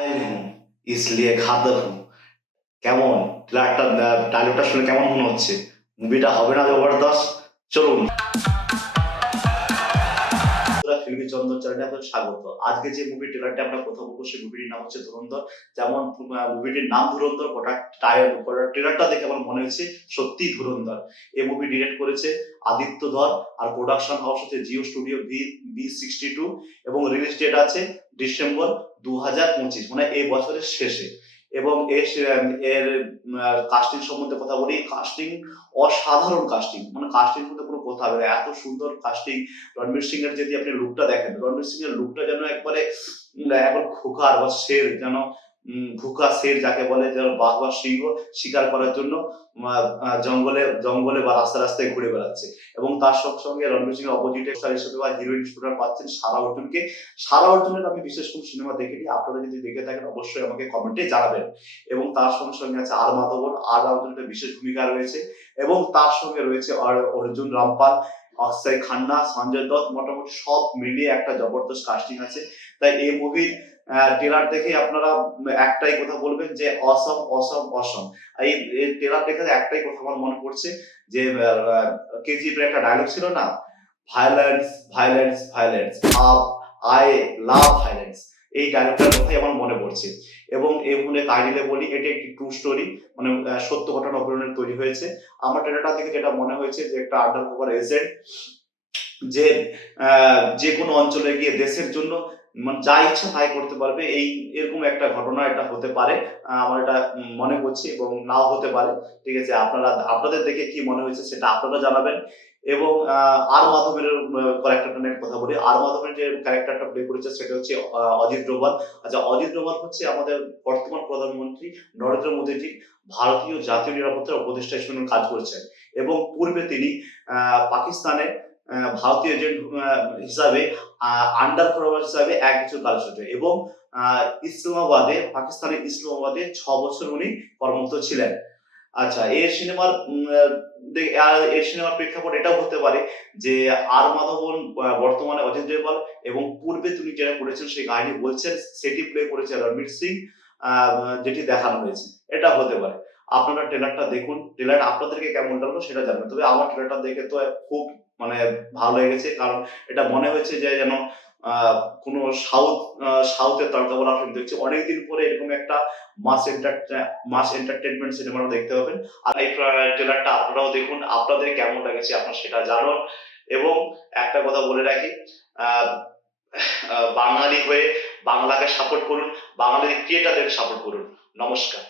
घायल हूँ इसलिए घातक हूँ। কেমন ডায়লগটা শুনে কেমন মনে হচ্ছে? মুভিটা হবে না জবরদস্ত? চলুন ফিল্মি চন্দন চ্যানেলে আপনাদের স্বাগত। আজকে যে মুভি ট্রেলারটা আমরা কথা বলবো সেই মুভিটির নাম হচ্ছে ধুরন্ধর। যেমন মুভিটির নাম ধুরন্ধর, গোটা ট্রেলারটা দেখে আমার মনে হয়েছে সত্যিই ধুরন্ধর। এই মুভি ডিরেক্ট করেছে আদিত্য ধর, আর প্রোডাকশন হাউস হচ্ছে জিও স্টুডিও বি62 এবং রিলিজ ডেট আছে ডিসেম্বর 2025, মানে এই বছরের শেষে। এবং এর কাস্টিং সম্বন্ধে কথা বলি, কাস্টিং অসাধারণ কাস্টিং, মানে কাস্টিং মধ্যে কোনো কথা হবে না, এত সুন্দর কাস্টিং। রণবীর সিং এর যদি আপনি লুকটা দেখেন, রণবীর সিং এর লুকটা যেন একবারে একবার খোকার বা শের, যেন ভুকা শের যাকে বলে, যেন বাঘ বা সিংহ শিকার করার জন্য জঙ্গলে জঙ্গলে বা রাস্তায় রাস্তায় ঘুরে বেড়াচ্ছে। এবং তার সঙ্গে সঙ্গে রণবীর সিং এর অপোজিটে স্টার হিসেবে বা হিরোইন হিসেবে পাচ্ছেন সারা অর্জুনকে। সারা অর্জুনের আমি বিশেষ কোনো সিনেমা দেখিনি, আপনারা যদি দেখে থাকেন অবশ্যই আমাকে কমেন্টে জানাবেন। এবং তার সঙ্গে সঙ্গে আছে আর মাধবন, আর মাধবনের বিশেষ ভূমিকা রয়েছে। এবং তার সঙ্গে রয়েছে অর্জুন রামপাল, অক্ষয় খান্না, সঞ্জয় দত্ত, মোটামুটি সব মিলিয়ে একটা জবরদস্ত কাস্টিং আছে। তাই এই মুভির ট্রেলার দেখে আপনারা একটাই কথা বলবেন যে অসম অসম অসম। এই ট্রেলার দেখে একটাই কথা আমার মনে পড়ছে যে কেজিএফ এর একটা ডায়লগ ছিল না, violence violence violence, I love violence. এই ডায়লগটার কথাই আমার মনে পড়ছে। এবং এই মনে কাহিনীতে বলি, এটি একটি ট্রু স্টোরি, মানে সত্য ঘটনা অবলম্বনে তৈরি হয়েছে। আমার ট্রেলারটা থেকে যেটা মনে হয়েছে যে একটা আন্ডার কভার এজেন্ট যে যে কোনো অঞ্চলে গিয়ে দেশের জন্য মানে যা ইচ্ছা তাই করতে পারবে, এই এরকম একটা ঘটনা এটা হতে পারে। আমার এটা মনে করছি, এবং নাও হতে পারে। ঠিক আছে, আপনাদের দেখে কি মনে হয়েছে সেটা আপনারা জানাবেন। এবং আর মাধবের ক্যারেক্টারটা নিয়ে কথা বলি। আর মাধবের যে ক্যারেক্টারটা প্লে করেছে সেটা হচ্ছে অজিত ডোভাল। আচ্ছা, অজিত ডোভাল হচ্ছে আমাদের বর্তমান প্রধানমন্ত্রী নরেন্দ্র মোদীজি ভারতীয় জাতীয় নিরাপত্তার উপদেষ্টা হিসেবে কাজ করেছেন। এবং পূর্বে তিনি পাকিস্তানে ভারতীয় এজেন্ট হিসাবে, আন্ডার কভার হিসাবে 1 বছর কাজ করেছেন। এবং ইসলামাবাদে, পাকিস্তানের ইসলামাবাদে 6 বছর উনি কর্মরত ছিলেন। আচ্ছা, এর সিনেমার প্রেক্ষাপট এটাও হতে পারে যে আর মাধবন বর্তমানে অজিত দেওয়াল, এবং পূর্বে তিনি যেটা করেছেন সেই কাহিনী বলছেন, সেটি প্লে করেছে রণবীর সিং, যেটি দেখানো হয়েছে। এটা হতে পারে। আপনারা ট্রেলারটা দেখুন, ট্রেলার আপনাদেরকে কেমন লাগলো সেটা জানাবেন। তবে আমার ট্রেলারটা দেখে তো খুব মানে ভালো লেগেছে, কারণ এটা মনে হয়েছে যে যেন কোনো সাউথের তড়কাওয়ালা ফিল্ম দেখছি। অনেকদিন পরে এরকম একটা মাস এন্টারটেনমেন্ট সিনেমা দেখতে পাবেন। আর এই ট্রেলারটা আপনারাও দেখুন, আপনাদের কেমন লাগেছে আপনারা সেটা জানুন। এবং একটা কথা বলে রাখি, বাঙালি হয়ে বাংলাকে সাপোর্ট করুন, বাঙালির ক্রিয়েটারদের সাপোর্ট করুন। নমস্কার।